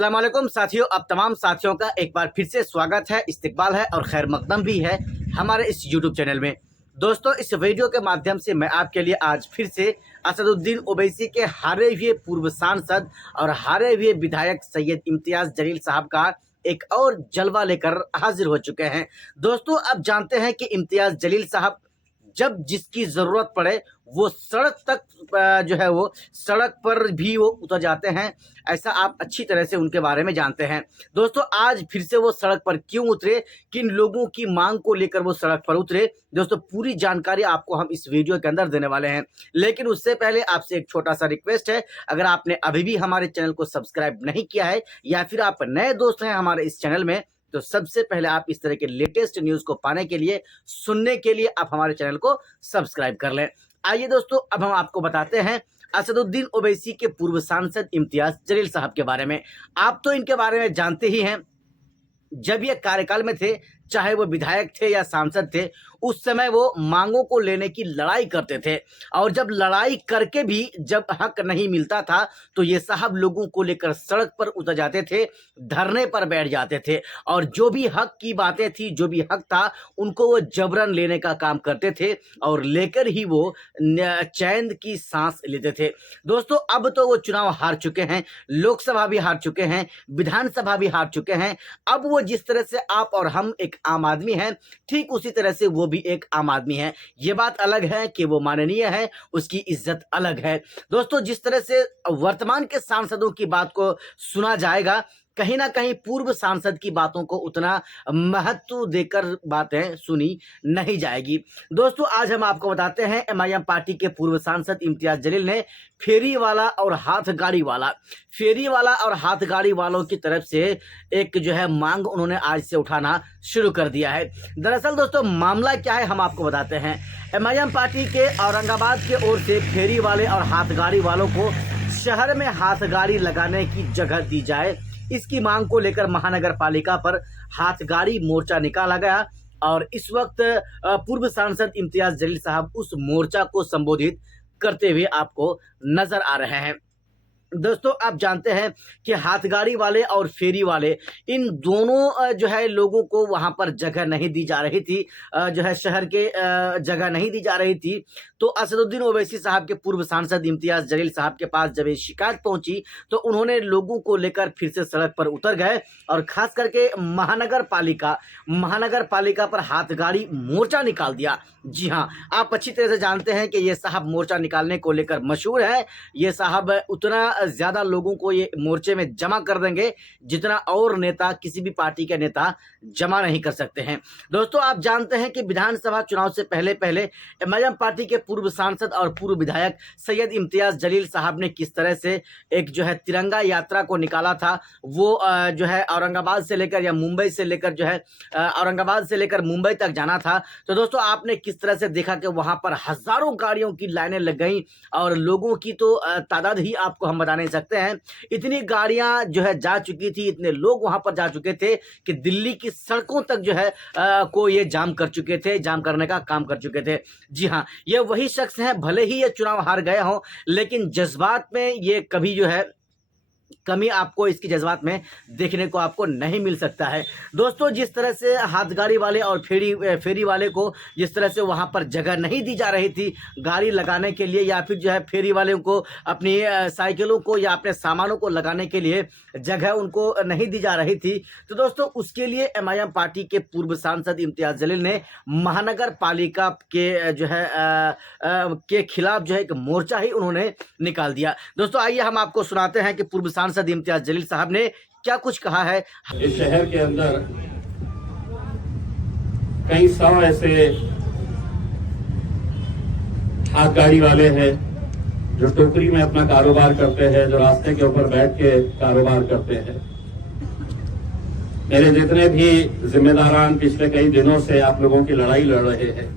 अस्सलाम वालेकुम साथियों, अब तमाम साथियों का एक बार फिर से स्वागत है, इस्तकबाल है और खैर मकदम भी है हमारे इस यूट्यूब चैनल में। दोस्तों, इस वीडियो के माध्यम से मैं आपके लिए आज फिर से असदुद्दीन ओवैसी के हारे हुए पूर्व सांसद और हारे हुए विधायक सैयद इम्तियाज जलील साहब का एक और जलवा लेकर हाजिर हो चुके हैं। दोस्तों, अब जानते हैं कि इम्तियाज जलील साहब जब जिसकी ज़रूरत पड़े वो सड़क तक जो है वो सड़क पर भी वो उतर जाते हैं। ऐसा आप अच्छी तरह से उनके बारे में जानते हैं। दोस्तों, आज फिर से वो सड़क पर क्यों उतरे, किन लोगों की मांग को लेकर वो सड़क पर उतरे, दोस्तों पूरी जानकारी आपको हम इस वीडियो के अंदर देने वाले हैं। लेकिन उससे पहले आपसे एक छोटा सा रिक्वेस्ट है, अगर आपने अभी भी हमारे चैनल को सब्सक्राइब नहीं किया है या फिर आप नए दोस्त हैं हमारे इस चैनल में, तो सबसे पहले आप इस तरह के लेटेस्ट न्यूज़ को पाने के लिए, सुनने के लिए आप हमारे चैनल को सब्सक्राइब कर लें। आइए दोस्तों, अब हम आपको बताते हैं असदुद्दीन ओवैसी के पूर्व सांसद इम्तियाज जलील साहब के बारे में। आप तो इनके बारे में जानते ही हैं। जब ये कार्यकाल में थे, चाहे वो विधायक थे या सांसद थे, उस समय वो मांगों को लेने की लड़ाई करते थे और जब लड़ाई करके भी जब हक नहीं मिलता था तो ये साहब लोगों को लेकर सड़क पर उतर जाते थे, धरने पर बैठ जाते थे और जो भी हक की बातें थी, जो भी हक था, उनको वो जबरन लेने का काम करते थे और लेकर ही वो चैन की सांस लेते थे। दोस्तों, अब तो वो चुनाव हार चुके हैं, लोकसभा भी हार चुके हैं, विधानसभा भी हार चुके हैं। अब वो जिस तरह से आप और हम एक आम आदमी हैं, ठीक उसी तरह से वो भी एक आम आदमी है। ये बात अलग है कि वो माननीय है, उसकी इज्जत अलग है। दोस्तों, जिस तरह से वर्तमान के सांसदों की बात को सुना जाएगा, कहीं ना कहीं पूर्व सांसद की बातों को उतना महत्व देकर बातें सुनी नहीं जाएगी। दोस्तों, आज हम आपको बताते हैं एमआईएम पार्टी के पूर्व सांसद इम्तियाज जलील ने फेरी वाला और हाथ गाड़ी वालों की तरफ से एक जो है मांग उन्होंने आज से उठाना शुरू कर दिया है। दरअसल दोस्तों, मामला क्या है हम आपको बताते हैं। एमआईएम पार्टी के औरंगाबाद के ओर से फेरी वाले और हाथ गाड़ी वालों को शहर में हाथ गाड़ी लगाने की जगह दी जाए, इसकी मांग को लेकर महानगर पालिका पर हाथ गाड़ी मोर्चा निकाला गया और इस वक्त पूर्व सांसद इम्तियाज जलील साहब उस मोर्चा को संबोधित करते हुए आपको नजर आ रहे हैं। दोस्तों, आप जानते हैं कि हाथ गाड़ी वाले और फेरी वाले, इन दोनों जो है लोगों को वहां पर जगह नहीं दी जा रही थी, जो है शहर के जगह नहीं दी जा रही थी। तो असदुद्दीन ओवैसी साहब के पूर्व सांसद इम्तियाज जलील साहब के पास जब ये शिकायत पहुंची तो उन्होंने लोगों को लेकर फिर से सड़क पर उतर गए और खास करके महानगर पालिका पर हाथ गाड़ी मोर्चा निकाल दिया। जी हाँ, आप अच्छी तरह से जानते हैं कि ये साहब मोर्चा निकालने को लेकर मशहूर है। ये साहब उतना ज्यादा लोगों को ये मोर्चे में जमा कर देंगे जितना और नेता, किसी भी पार्टी के नेता जमा नहीं कर सकते हैं। दोस्तों, आप जानते हैं कि विधानसभा चुनाव से पहले एमआईएम पार्टी के पूर्व सांसद और पूर्व विधायक सैयद इम्तियाज जलील साहब ने किस तरह से एक जो है तिरंगा यात्रा को निकाला था। वो जो है औरंगाबाद से लेकर या मुंबई से लेकर जो है औरंगाबाद से लेकर मुंबई तक जाना था। तो दोस्तों, आपने किस तरह से देखा कि वहां पर हजारों गाड़ियों की लाइनें लग गई और लोगों की तो तादाद ही आपको हम बता नहीं सकते हैं। इतनी गाड़ियां जो है जा चुकी थी, इतने लोग वहां पर जा चुके थे कि दिल्ली की सड़कों तक जो है को ये जाम करने का काम कर चुके थे। जी हाँ, ये वही शख्स हैं, भले ही ये चुनाव हार गए हों, लेकिन जज्बात में ये कभी जो है कमी आपको इसकी जज्बात में देखने को आपको नहीं मिल सकता है। दोस्तों, जिस तरह से हाथ गाड़ी वाले और फेरी वाले को जिस तरह से वहां पर जगह नहीं दी जा रही थी गाड़ी लगाने के लिए, या फिर जो है फेरी वाले को अपनी साइकिलों को या अपने सामानों को लगाने के लिए जगह उनको नहीं दी जा रही थी, तो दोस्तों उसके लिए एमआईएम पार्टी के पूर्व सांसद इम्तियाज जलील ने महानगर पालिका के जो है के खिलाफ जो है एक मोर्चा ही उन्होंने निकाल दिया। दोस्तों, आइए हम आपको सुनाते हैं कि पूर्व सांसद इम्तियाज जलील साहब ने क्या कुछ कहा है। इस शहर के अंदर कई सौ ऐसे हाथ गाड़ी वाले हैं जो टोकरी में अपना कारोबार करते हैं, जो रास्ते के ऊपर बैठ के कारोबार करते हैं। मेरे जितने भी जिम्मेदारान पिछले कई दिनों से आप लोगों की लड़ाई लड़ रहे हैं,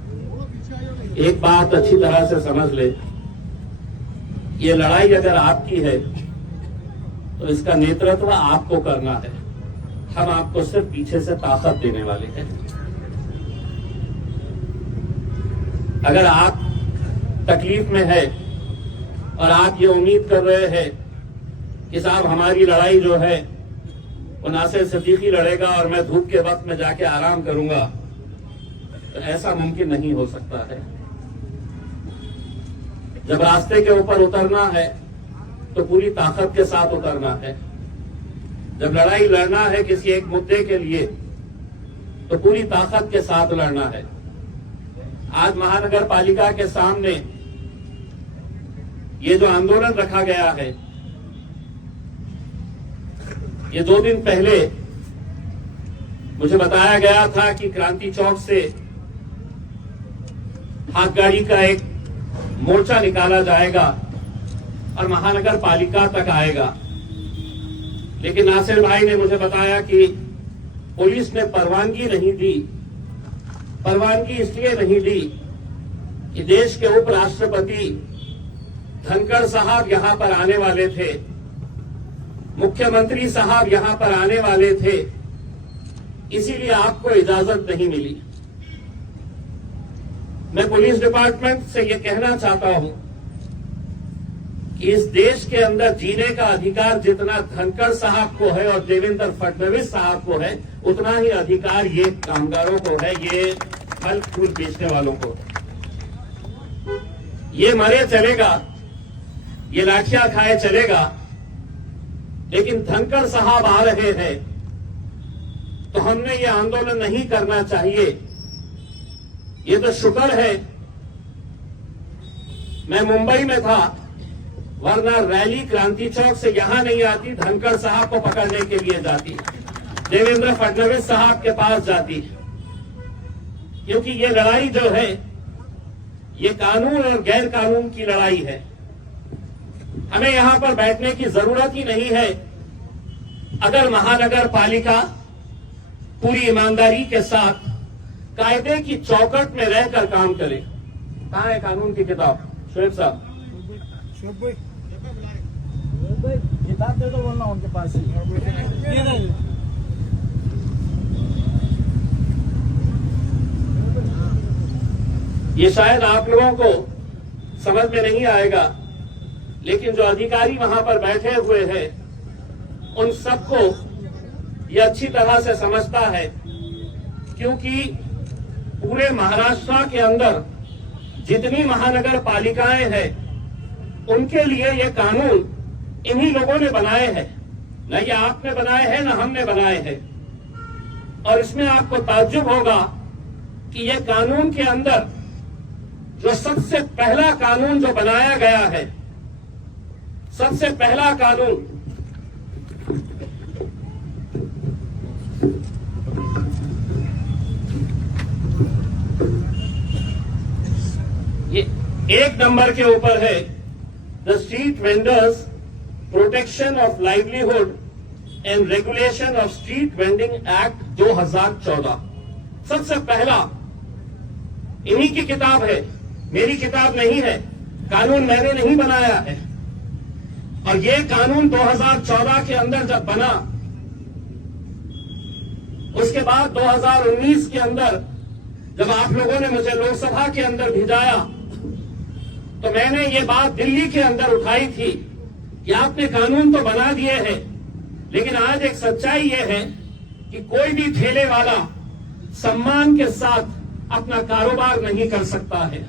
एक बात अच्छी तरह से समझ ले, ये लड़ाई अगर आपकी है तो इसका नेतृत्व आपको करना है। हम आपको सिर्फ पीछे से ताकत देने वाले हैं। अगर आप तकलीफ में है और आप ये उम्मीद कर रहे हैं कि साहब हमारी लड़ाई जो है वो नासिर सिद्दीकी लड़ेगा और मैं धूप के वक्त में जाके आराम करूंगा, तो ऐसा मुमकिन नहीं हो सकता है। जब रास्ते के ऊपर उतरना है तो पूरी ताकत के साथ उतरना है। जब लड़ाई लड़ना है किसी एक मुद्दे के लिए तो पूरी ताकत के साथ लड़ना है। आज महानगर पालिका के सामने ये जो आंदोलन रखा गया है, ये 2 दिन पहले मुझे बताया गया था कि क्रांति चौक से हाथ गाड़ी का एक मोर्चा निकाला जाएगा और महानगर पालिका तक आएगा। लेकिन नासिर भाई ने मुझे बताया कि पुलिस ने परवानगी नहीं दी। परवानगी इसलिए नहीं दी कि देश के उपराष्ट्रपति धनखड़ साहब यहां पर आने वाले थे, मुख्यमंत्री साहब यहां पर आने वाले थे, इसीलिए आपको इजाजत नहीं मिली। मैं पुलिस डिपार्टमेंट से यह कहना चाहता हूं कि इस देश के अंदर जीने का अधिकार जितना धनखड़ साहब को है और देवेंद्र फडणवीस साहब को है, उतना ही अधिकार ये कामगारों को है, ये फल फूल बेचने वालों को। ये मरे चलेगा, ये लाठियां खाए चलेगा, लेकिन धनखड़ साहब आ रहे हैं तो हमने ये आंदोलन नहीं करना चाहिए। ये तो शुक्र है मैं मुंबई में था, वरना रैली क्रांति चौक से यहां नहीं आती, धनखड़ साहब को पकड़ने के लिए जाती, देवेंद्र फडणवीस साहब के पास जाती। क्योंकि ये लड़ाई जो है ये कानून और गैर कानून की लड़ाई है। हमें यहां पर बैठने की जरूरत ही नहीं है अगर महानगर पालिका पूरी ईमानदारी के साथ कायदे की चौकट में रहकर काम करे। कहां है कानून की किताब? शोएब साहब, किताब दे दो, बोलना उनके पास ही। ये शायद आप लोगों को समझ में नहीं आएगा, लेकिन जो अधिकारी वहां पर बैठे हुए हैं उन सबको ये अच्छी तरह से समझता है, क्योंकि पूरे महाराष्ट्र के अंदर जितनी महानगर पालिकाएं हैं उनके लिए ये कानून इन्हीं लोगों ने बनाए हैं। न ये आपने बनाए हैं, न हमने बनाए हैं। और इसमें आपको ताज्जुब होगा कि ये कानून के अंदर जो सबसे पहला कानून जो बनाया गया है, सबसे पहला कानून ये 1 नंबर के ऊपर है, the street vendors protection of livelihood and regulation of street vending act 2014। सबसे पहला इन्हीं की किताब है, मेरी किताब नहीं है। कानून मैंने नहीं बनाया है। और ये कानून 2014 के अंदर जब बना, उसके बाद 2019 के अंदर जब आप लोगों ने मुझे लोकसभा के अंदर भिजाया, तो मैंने ये बात दिल्ली के अंदर उठाई थी कि आपने कानून तो बना दिए हैं, लेकिन आज एक सच्चाई ये है कि कोई भी ठेले वाला सम्मान के साथ अपना कारोबार नहीं कर सकता है।